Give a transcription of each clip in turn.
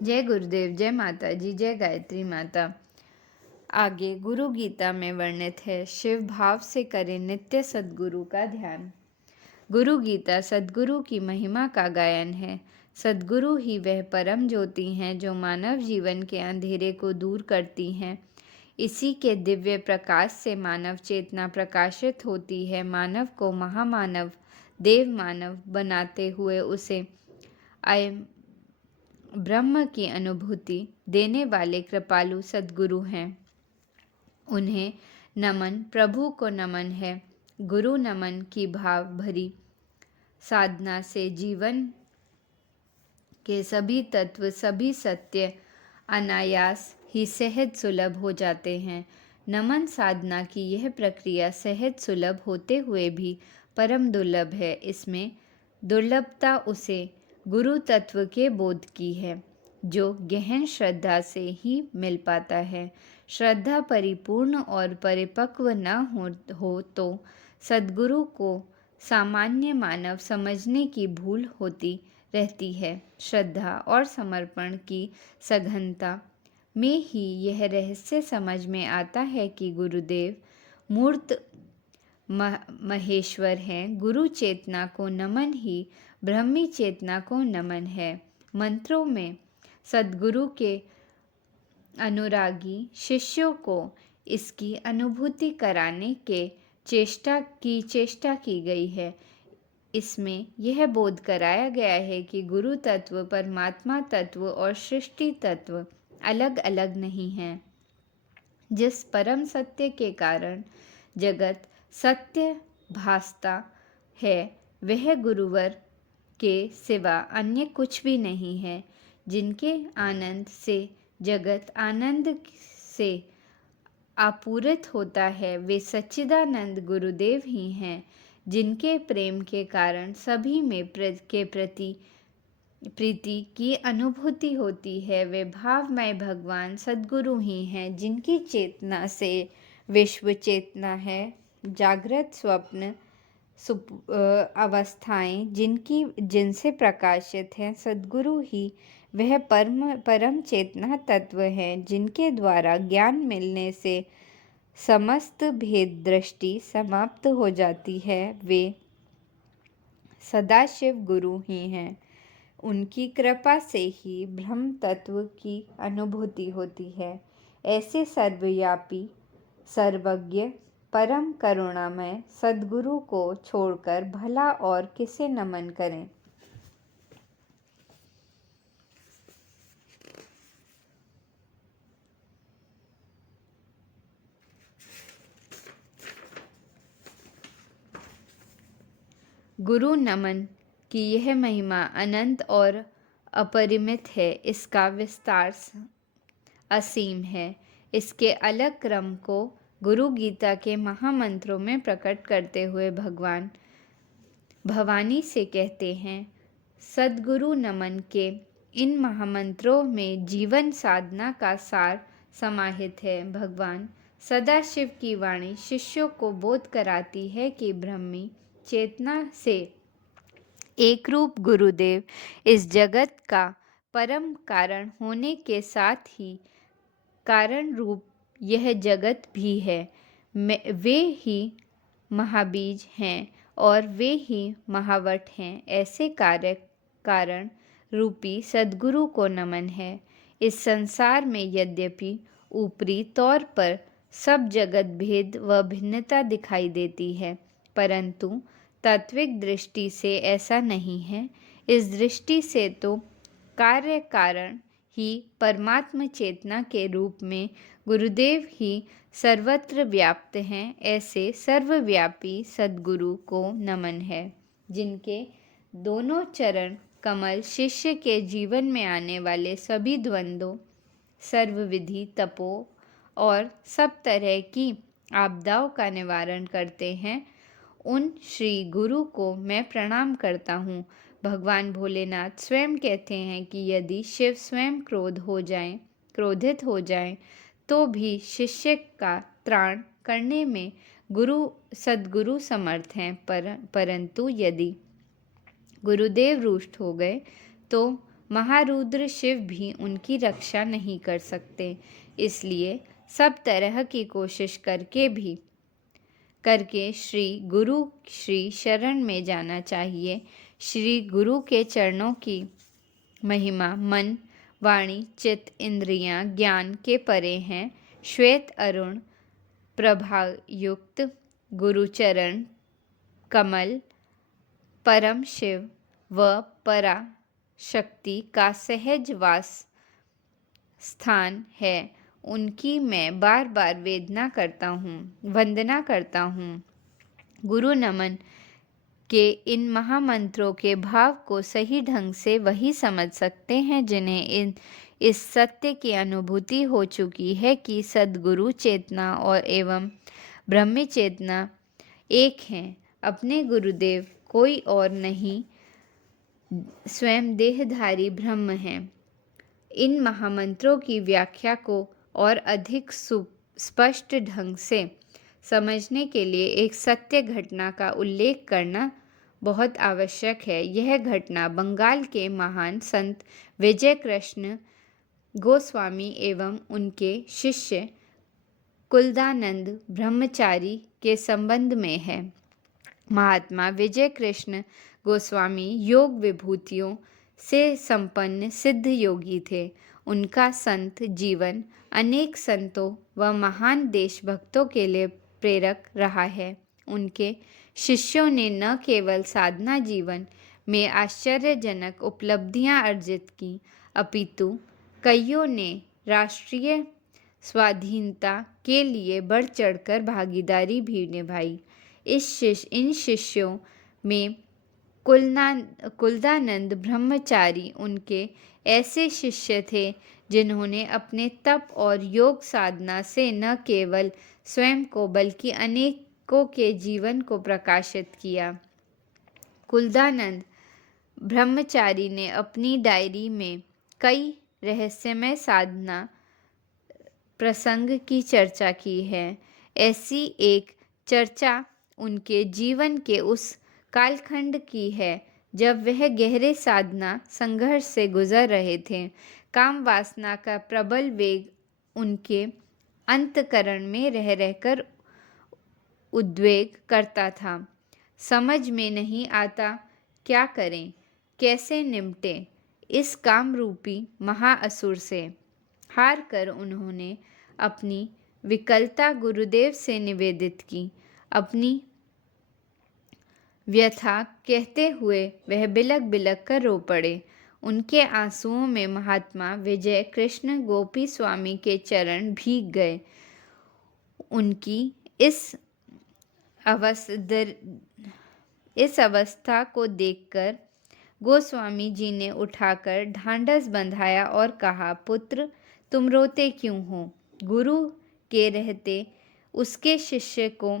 जय गुरुदेव, जय माता जी, जय गायत्री माता। आगे गुरु गीता में वर्णित है, शिव भाव से करें नित्य सद्गुरु का ध्यान। गुरु गीता सद्गुरु की महिमा का गायन है। सद्गुरु ही वह परम ज्योति हैं जो मानव जीवन के अंधेरे को दूर करती हैं। इसी के दिव्य प्रकाश से मानव चेतना प्रकाशित होती है। मानव को महामानव, देव मानव बनाते हुए उसे अयं ब्रह्म की अनुभूति देने वाले कृपालु सद्गुरु हैं। उन्हें नमन, प्रभु को नमन है। गुरु नमन की भाव भरी साधना से जीवन के सभी तत्व, सभी सत्य अनायास ही सहज सुलभ हो जाते हैं। नमन साधना की यह प्रक्रिया सहज सुलभ होते हुए भी परम दुर्लभ है। इसमें दुर्लभता उसे गुरु तत्व के बोध की है, जो गहन श्रद्धा से ही मिल पाता है। श्रद्धा परिपूर्ण और परिपक्व न हो तो सद्गुरु को सामान्य मानव समझने की भूल होती रहती है। श्रद्धा और समर्पण की सघनता में ही यह रहस्य समझ में आता है कि गुरुदेव मूर्त महेश्वर हैं। गुरु चेतना को नमन ही ब्रह्मी चेतना को नमन है। मंत्रों में सद्गुरु के अनुरागी शिष्यों को इसकी अनुभूति कराने के चेष्टा की गई है। इसमें यह बोध कराया गया है कि गुरु तत्व, परमात्मा तत्व और सृष्टि तत्व अलग अलग नहीं हैं। जिस परम सत्य के कारण जगत सत्य भासता है, वह गुरुवर के सिवा अन्य कुछ भी नहीं है। जिनके आनंद से जगत आनंद से आपूरित होता है, वे सच्चिदानंद गुरुदेव ही हैं। जिनके प्रेम के कारण सभी में के प्रति प्रीति की अनुभूति होती है, वे भावमय भगवान सद्गुरु ही हैं। जिनकी चेतना से विश्व चेतना है, जागृत स्वप्न अवस्थाएं जिनसे प्रकाशित हैं, सद्गुरु ही वह परम चेतना तत्व हैं। जिनके द्वारा ज्ञान मिलने से समस्त भेद दृष्टि समाप्त हो जाती है, वे सदाशिव गुरु ही हैं। उनकी कृपा से ही ब्रह्म तत्व की अनुभूति होती है। ऐसे सर्वव्यापी, सर्वज्ञ, परम करुणामय सद्गुरु को छोड़कर भला और किसे नमन करें। गुरु नमन की यह महिमा अनंत और अपरिमित है। इसका विस्तार असीम है। इसके अलग क्रम को गुरु गीता के महामंत्रों में प्रकट करते हुए भगवान भवानी से कहते हैं, सद्गुरु नमन के इन महामंत्रों में जीवन साधना का सार समाहित है। भगवान सदाशिव की वाणी शिष्यों को बोध कराती है कि ब्रह्मी चेतना से एक रूप गुरुदेव इस जगत का परम कारण होने के साथ ही कारण रूप यह जगत भी है। वे ही महाबीज हैं और वे ही महावट हैं। ऐसे कारण रूपी सद्गुरु को नमन है। इस संसार में यद्यपि ऊपरी तौर पर सब जगत भेद व भिन्नता दिखाई देती है, परंतु तात्विक दृष्टि से ऐसा नहीं है। इस दृष्टि से तो कार्य कारण ही परमात्म चेतना के रूप में गुरुदेव ही सर्वत्र व्याप्त हैं। ऐसे सर्वव्यापी सद्गुरु को नमन है, जिनके दोनों चरण कमल शिष्य के जीवन में आने वाले सभी द्वंद्वों, सर्वविधि तपों और सब तरह की आपदाओं का निवारण करते हैं। उन श्री गुरु को मैं प्रणाम करता हूँ। भगवान भोलेनाथ स्वयं कहते हैं कि यदि शिव स्वयं क्रोधित हो जाएं, तो भी शिष्य का त्राण करने में सद्गुरु समर्थ हैं। परंतु यदि गुरुदेव रुष्ट हो गए तो महारुद्र शिव भी उनकी रक्षा नहीं कर सकते। इसलिए सब तरह की कोशिश करके श्री गुरु श्री शरण में जाना चाहिए। श्री गुरु के चरणों की महिमा मन, वाणी, चित्त, इंद्रियां, ज्ञान के परे हैं। श्वेत अरुण प्रभायुक्त गुरुचरण कमल परम शिव व परा शक्ति का सहज वास स्थान है। उनकी मैं बार बार वंदना करता हूँ। गुरु नमन के इन महामंत्रों के भाव को सही ढंग से वही समझ सकते हैं जिन्हें इस सत्य की अनुभूति हो चुकी है कि सद्गुरु चेतना और एवं ब्रह्म चेतना एक हैं। अपने गुरुदेव कोई और नहीं, स्वयं देहधारी ब्रह्म हैं। इन महामंत्रों की व्याख्या को और अधिक स्पष्ट ढंग से समझने के लिए एक सत्य घटना का उल्लेख करना बहुत आवश्यक है। यह घटना बंगाल के महान संत विजय कृष्ण गोस्वामी एवं उनके शिष्य कुलदानंद ब्रह्मचारी के संबंध में है। महात्मा विजय कृष्ण गोस्वामी योग विभूतियों से संपन्न सिद्ध योगी थे। उनका संत जीवन अनेक संतों व महान देशभक्तों के लिए प्रेरक रहा है। उनके शिष्यों ने न केवल साधना जीवन में आश्चर्यजनक उपलब्धियां अर्जित की, अपितु कईयों ने राष्ट्रीय स्वाधीनता के लिए बढ़ चढ़कर भागीदारी भी निभाई। इन शिष्यों में कुलदानंद ब्रह्मचारी उनके ऐसे शिष्य थे जिन्होंने अपने तप और योग साधना से न केवल स्वयं को बल्कि अनेकों के जीवन को प्रकाशित किया। कुलदानंद ब्रह्मचारी ने अपनी डायरी में कई रहस्यमय साधना प्रसंग की चर्चा की है। ऐसी एक चर्चा उनके जीवन के उस कालखंड की है जब वह गहरे साधना संघर्ष से गुजर रहे थे। काम वासना का प्रबल वेग उनके अंतःकरण में रह रहकर उद्वेग करता था। समझ में नहीं आता क्या करें, कैसे निपटे इस काम रूपी महाअसुर से। हार कर उन्होंने अपनी विकलता गुरुदेव से निवेदित की। अपनी व्यथा कहते हुए वह बिलक बिलक कर रो पड़े। उनके आंसुओं में महात्मा विजय कृष्ण गोपी स्वामी के चरण भीग गए। उनकी इस अवस्था को देखकर गोस्वामी जी ने उठाकर ढांढस बंधाया और कहा, पुत्र तुम रोते क्यों हो? गुरु के रहते उसके शिष्य को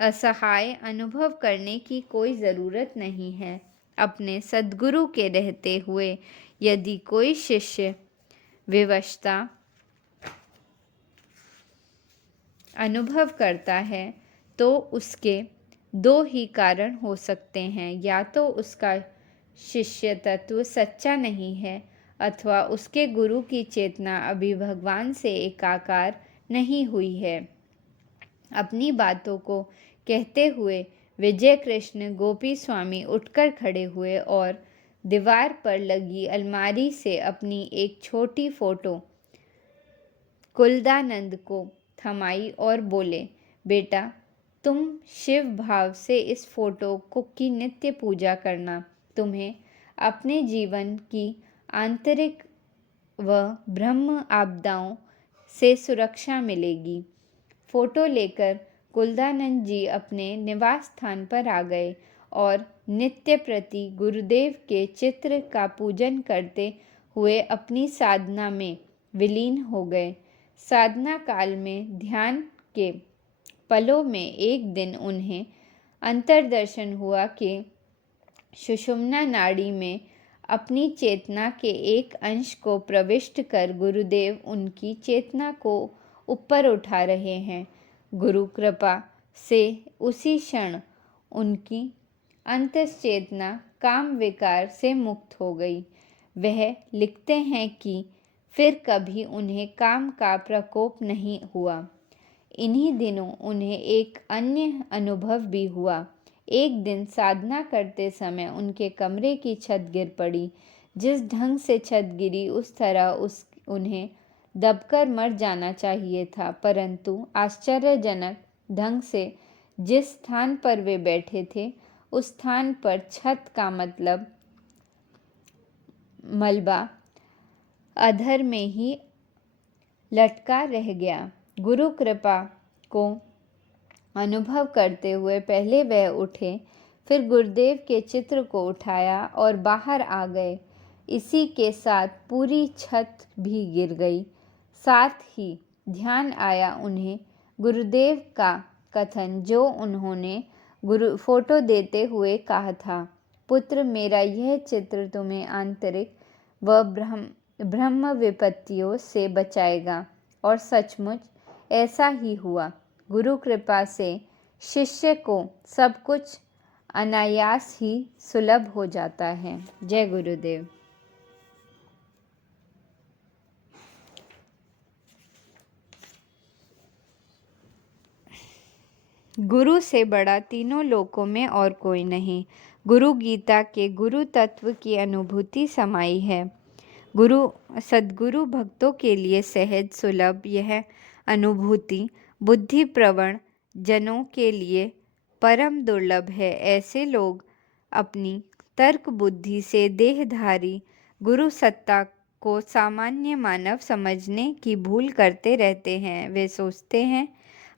असहाय अनुभव करने की कोई ज़रूरत नहीं है। अपने सद्गुरु के रहते हुए यदि कोई शिष्य विवशता अनुभव करता है तो उसके दो ही कारण हो सकते हैं, या तो उसका शिष्य तत्व सच्चा नहीं है अथवा उसके गुरु की चेतना अभी भगवान से एकाकार नहीं हुई है। अपनी बातों को कहते हुए विजय कृष्ण गोपी स्वामी उठकर खड़े हुए और दीवार पर लगी अलमारी से अपनी एक छोटी फोटो कुलदानंद को थमाई और बोले, बेटा तुम शिव भाव से इस फोटो की नित्य पूजा करना। तुम्हें अपने जीवन की आंतरिक व ब्रह्म आपदाओं से सुरक्षा मिलेगी। फोटो लेकर कुलदानंद जी अपने निवास स्थान पर आ गए और नित्य प्रति गुरुदेव के चित्र का पूजन करते हुए अपनी साधना में विलीन हो गए। साधना काल में ध्यान के पलों में एक दिन उन्हें अंतर्दर्शन हुआ कि सुषुम्ना नाड़ी में अपनी चेतना के एक अंश को प्रविष्ट कर गुरुदेव उनकी चेतना को ऊपर उठा रहे हैं। गुरु कृपा से उसी क्षण उनकी अंतश्चेतना काम विकार से मुक्त हो गई। वह लिखते हैं कि फिर कभी उन्हें काम का प्रकोप नहीं हुआ। इन्हीं दिनों उन्हें एक अन्य अनुभव भी हुआ। एक दिन साधना करते समय उनके कमरे की छत गिर पड़ी। जिस ढंग से छत गिरी उस तरह उन्हें दबकर मर जाना चाहिए था, परंतु आश्चर्यजनक ढंग से जिस स्थान पर वे बैठे थे उस स्थान पर छत का मतलब मलबा अधर में ही लटका रह गया। गुरु कृपा को अनुभव करते हुए पहले वह उठे, फिर गुरुदेव के चित्र को उठाया और बाहर आ गए। इसी के साथ पूरी छत भी गिर गई। साथ ही ध्यान आया उन्हें गुरुदेव का कथन जो उन्होंने फोटो देते हुए कहा था, पुत्र मेरा यह चित्र तुम्हें आंतरिक व ब्रह्म विपत्तियों से बचाएगा। और सचमुच ऐसा ही हुआ। गुरु कृपा से शिष्य को सब कुछ अनायास ही सुलभ हो जाता है। जय गुरुदेव। गुरु से बड़ा तीनों लोकों में और कोई नहीं। गुरु गीता के गुरु तत्व की अनुभूति समाई है। सद्गुरु भक्तों के लिए सहज सुलभ यह अनुभूति बुद्धि प्रवण जनों के लिए परम दुर्लभ है। ऐसे लोग अपनी तर्क बुद्धि से देहधारी गुरु सत्ता को सामान्य मानव समझने की भूल करते रहते हैं। वे सोचते हैं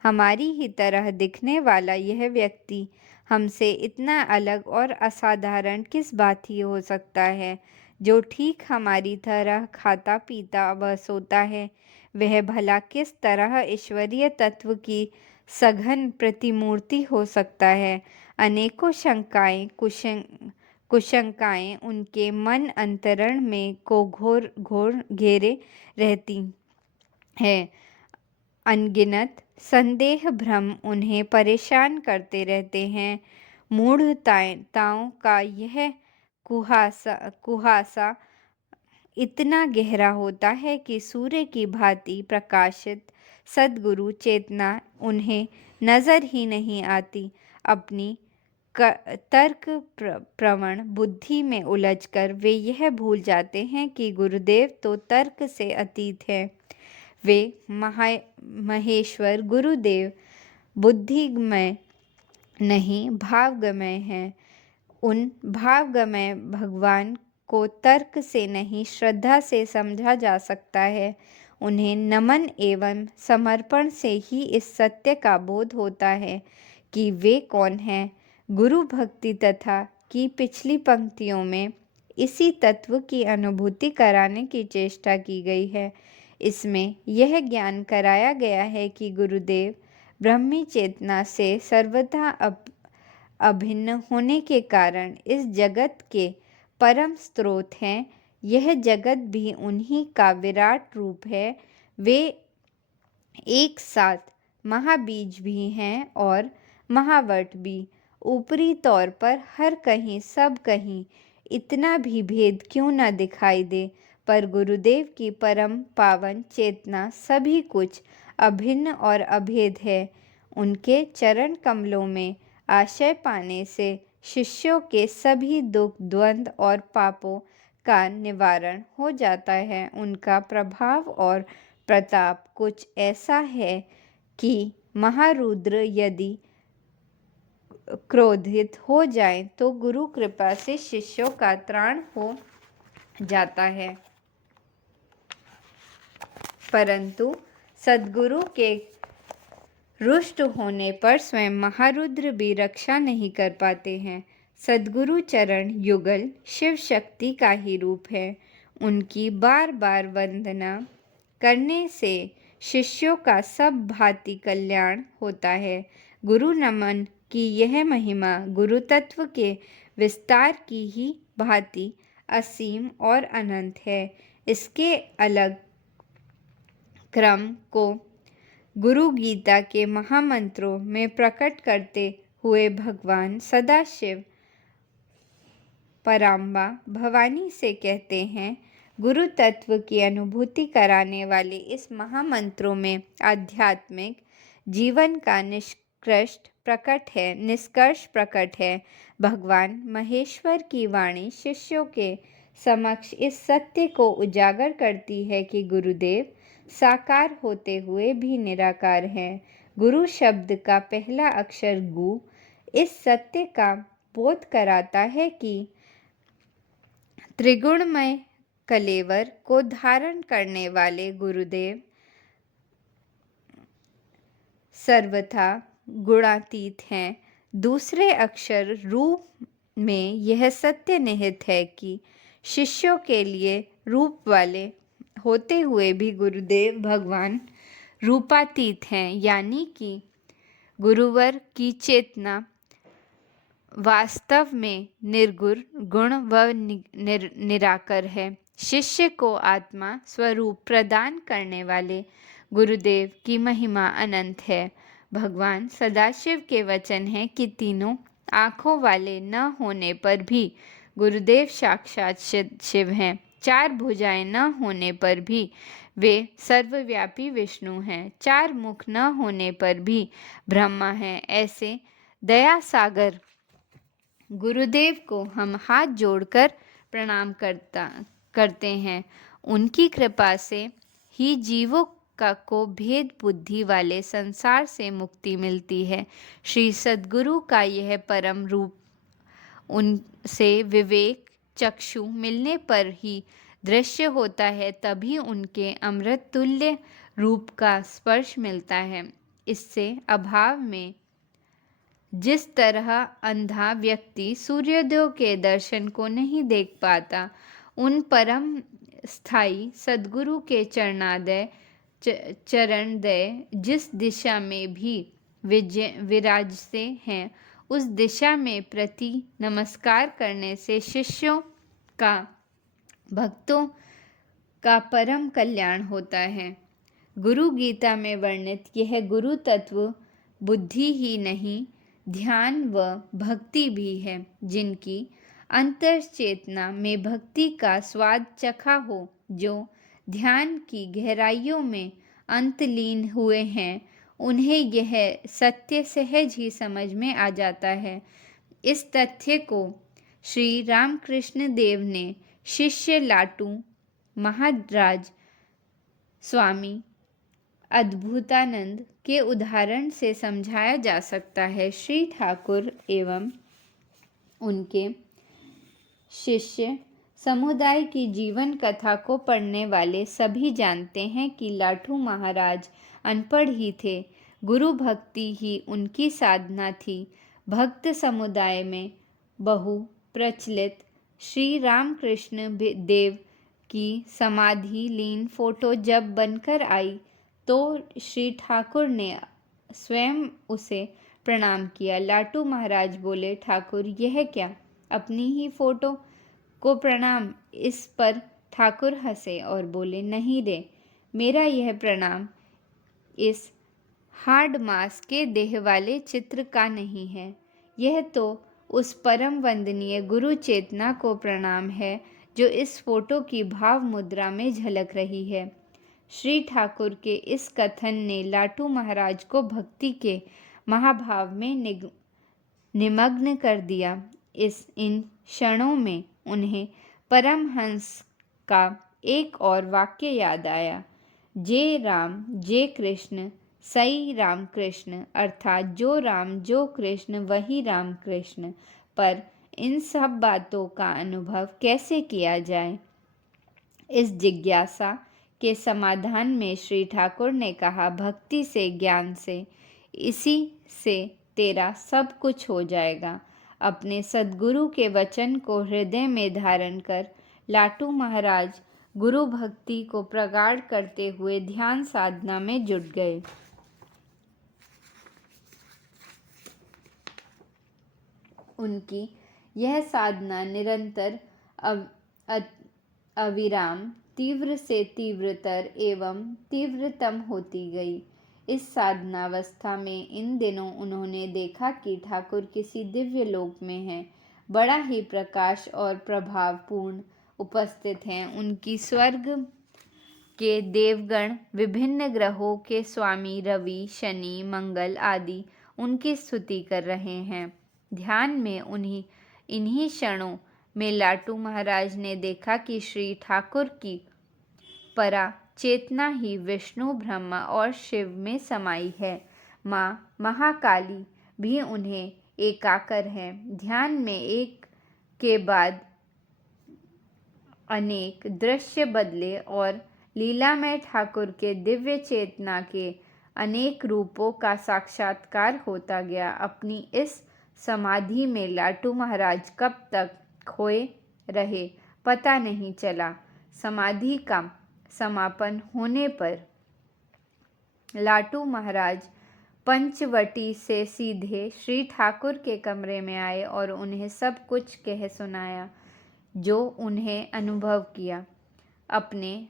हमारी ही तरह दिखने वाला यह व्यक्ति हमसे इतना अलग और असाधारण किस बात ही हो सकता है। जो ठीक हमारी तरह खाता पीता व सोता है, वह भला किस तरह ईश्वरीय तत्व की सघन प्रतिमूर्ति हो सकता है। अनेकों शंकाएं कुशंकाएं उनके मन अंतरण में को घोर घेरे रहती है। अनगिनत संदेह भ्रम उन्हें परेशान करते रहते हैं। मूढ़ताओं का यह कुहासा इतना गहरा होता है कि सूर्य की भांति प्रकाशित सद्गुरु चेतना उन्हें नजर ही नहीं आती। अपनी तर्क प्रवण बुद्धि में उलझकर वे यह भूल जाते हैं कि गुरुदेव तो तर्क से अतीत है। वे महेश्वर गुरुदेव बुद्धिमय नहीं भावगमय हैं। उन भावगमय भगवान को तर्क से नहीं श्रद्धा से समझा जा सकता है। उन्हें नमन एवं समर्पण से ही इस सत्य का बोध होता है कि वे कौन हैं। गुरु भक्ति तथा की पिछली पंक्तियों में इसी तत्व की अनुभूति कराने की चेष्टा की गई है। इसमें यह ज्ञान कराया गया है कि गुरुदेव ब्रह्मी चेतना से सर्वथा अभिन्न होने के कारण इस जगत के परम स्रोत हैं। यह जगत भी उन्हीं का विराट रूप है। वे एक साथ महाबीज भी हैं और महावट भी। ऊपरी तौर पर हर कहीं सब कहीं इतना भी भेद क्यों न दिखाई दे, पर गुरुदेव की परम पावन चेतना सभी कुछ अभिन्न और अभेद है। उनके चरण कमलों में आश्रय पाने से शिष्यों के सभी दुख द्वंद्व और पापों का निवारण हो जाता है। उनका प्रभाव और प्रताप कुछ ऐसा है कि महारुद्र यदि क्रोधित हो जाए तो गुरु कृपा से शिष्यों का त्राण हो जाता है, परंतु सद्गुरु के रुष्ट होने पर स्वयं महारुद्र भी रक्षा नहीं कर पाते हैं। सद्गुरु चरण युगल शिव शक्ति का ही रूप है। उनकी बार बार वंदना करने से शिष्यों का सब भांति कल्याण होता है। गुरु नमन की यह महिमा गुरु तत्व के विस्तार की ही भांति असीम और अनंत है। इसके अलग क्रम को गुरु गीता के महामंत्रों में प्रकट करते हुए भगवान सदाशिव पराम्बा भवानी से कहते हैं, गुरु तत्व की अनुभूति कराने वाले इस महामंत्रों में आध्यात्मिक जीवन का निष्कर्ष प्रकट है। भगवान महेश्वर की वाणी शिष्यों के समक्ष इस सत्य को उजागर करती है कि गुरुदेव साकार होते हुए भी निराकार हैं। गुरु शब्द का पहला अक्षर गु इस सत्य का बोध कराता है कि त्रिगुणमय कलेवर को धारण करने वाले गुरुदेव सर्वथा गुणातीत हैं। दूसरे अक्षर रूप में यह सत्य निहित है कि शिष्यों के लिए रूप वाले होते हुए भी गुरुदेव भगवान रूपातीत हैं, यानी कि गुरुवर की चेतना वास्तव में निर्गुण गुण व निराकर है। शिष्य को आत्मा स्वरूप प्रदान करने वाले गुरुदेव की महिमा अनंत है। भगवान सदाशिव के वचन है कि तीनों आँखों वाले न होने पर भी गुरुदेव साक्षात शिव हैं। चार भुजाएं न होने पर भी वे सर्वव्यापी विष्णु हैं। चार मुख न होने पर भी ब्रह्मा हैं। ऐसे दया सागर गुरुदेव को हम हाथ जोड़कर प्रणाम करते हैं। उनकी कृपा से ही जीवों को भेद बुद्धि वाले संसार से मुक्ति मिलती है। श्री सद्गुरु का यह परम रूप उनसे विवेक चक्षु मिलने पर ही दृश्य होता है, तभी उनके अमृत तुल्य रूप का स्पर्श मिलता है। इससे अभाव में जिस तरह अंधा व्यक्ति सूर्योदय के दर्शन को नहीं देख पाता, उन परम स्थायी सद्गुरु के चरणदय जिस दिशा में भी विराजते हैं, उस दिशा में प्रति नमस्कार करने से शिष्यों का भक्तों का परम कल्याण होता है। गुरु गीता में वर्णित यह गुरु तत्व बुद्धि ही नहीं, ध्यान व भक्ति भी है। जिनकी अंतर चेतना में भक्ति का स्वाद चखा हो, जो ध्यान की गहराइयों में अंतलीन हुए हैं, उन्हें यह सत्य सहज ही समझ में आ जाता है। इस तथ्य को श्री रामकृष्ण देव ने शिष्य लाटू महाराज स्वामी अद्भुतानंद के उदाहरण से समझाया जा सकता है। श्री ठाकुर एवं उनके शिष्य समुदाय की जीवन कथा को पढ़ने वाले सभी जानते हैं कि लाठू महाराज अनपढ़ ही थे। गुरु भक्ति ही उनकी साधना थी। भक्त समुदाय में बहु प्रचलित श्री रामकृष्ण देव की समाधि लीन फोटो जब बनकर आई, तो श्री ठाकुर ने स्वयं उसे प्रणाम किया। लाटू महाराज बोले, ठाकुर यह क्या, अपनी ही फोटो को प्रणाम। इस पर ठाकुर हंसे और बोले, नहीं रे, मेरा यह प्रणाम इस हार्ड मास के देह वाले चित्र का नहीं है, यह तो उस परम वंदनीय गुरु चेतना को प्रणाम है जो इस फोटो की भाव मुद्रा में झलक रही है। श्री ठाकुर के इस कथन ने लाटू महाराज को भक्ति के महाभाव में निमग्न कर दिया। इन क्षणों में उन्हें परमहंस का एक और वाक्य याद आया, जे राम जे कृष्ण सई राम कृष्ण, अर्थात जो राम जो कृष्ण वही राम कृष्ण। पर इन सब बातों का अनुभव कैसे किया जाए, इस जिज्ञासा के समाधान में श्री ठाकुर ने कहा, भक्ति से, ज्ञान से, इसी से तेरा सब कुछ हो जाएगा। अपने सद्गुरु के वचन को हृदय में धारण कर लाटू महाराज गुरु भक्ति को प्रगाढ़ करते हुए ध्यान साधना में जुट गए। उनकी यह साधना निरंतर अविराम तीव्र से तीव्रतर एवं तीव्रतम होती गई। इस साधनावस्था में इन दिनों उन्होंने देखा कि ठाकुर किसी दिव्य लोक में हैं। बड़ा ही प्रकाश और प्रभावपूर्ण उपस्थित हैं। उनकी स्वर्ग के देवगण, विभिन्न ग्रहों के स्वामी रवि, शनि, मंगल आदि उनकी स्तुति कर रहे हैं। ध्यान में इन्हीं क्षणों में लाटू महाराज ने देखा कि श्री ठाकुर की परा चेतना ही विष्णु, ब्रह्मा और शिव में समाई है। माँ महाकाली भी उन्हें एकाकर है। ध्यान में एक के बाद अनेक दृश्य बदले और लीलामय ठाकुर के दिव्य चेतना के अनेक रूपों का साक्षात्कार होता गया। अपनी इस समाधि में लाटू महाराज कब तक खोए रहे पता नहीं चला। समाधि का समापन होने पर लाटू महाराज पंचवटी से सीधे श्री ठाकुर के कमरे में आए और उन्हें सब कुछ कह सुनाया जो उन्हें अनुभव किया। अपने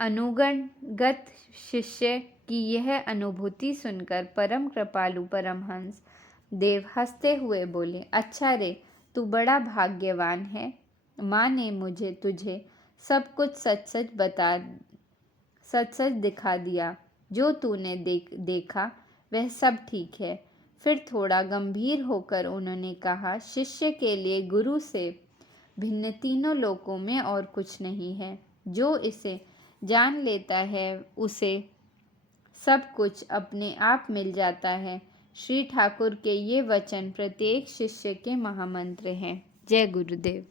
अनुगणगत शिष्य की यह अनुभूति सुनकर परम कृपालु परमहंस देव हंसते हुए बोले, अच्छा रे, तू बड़ा भाग्यवान है। माँ ने मुझे तुझे सब कुछ सच सच दिखा दिया। जो तूने देखा वह सब ठीक है। फिर थोड़ा गंभीर होकर उन्होंने कहा, शिष्य के लिए गुरु से भिन्न तीनों लोकों में और कुछ नहीं है। जो इसे जान लेता है उसे सब कुछ अपने आप मिल जाता है। श्री ठाकुर के ये वचन प्रत्येक शिष्य के महामंत्र हैं। जय गुरुदेव।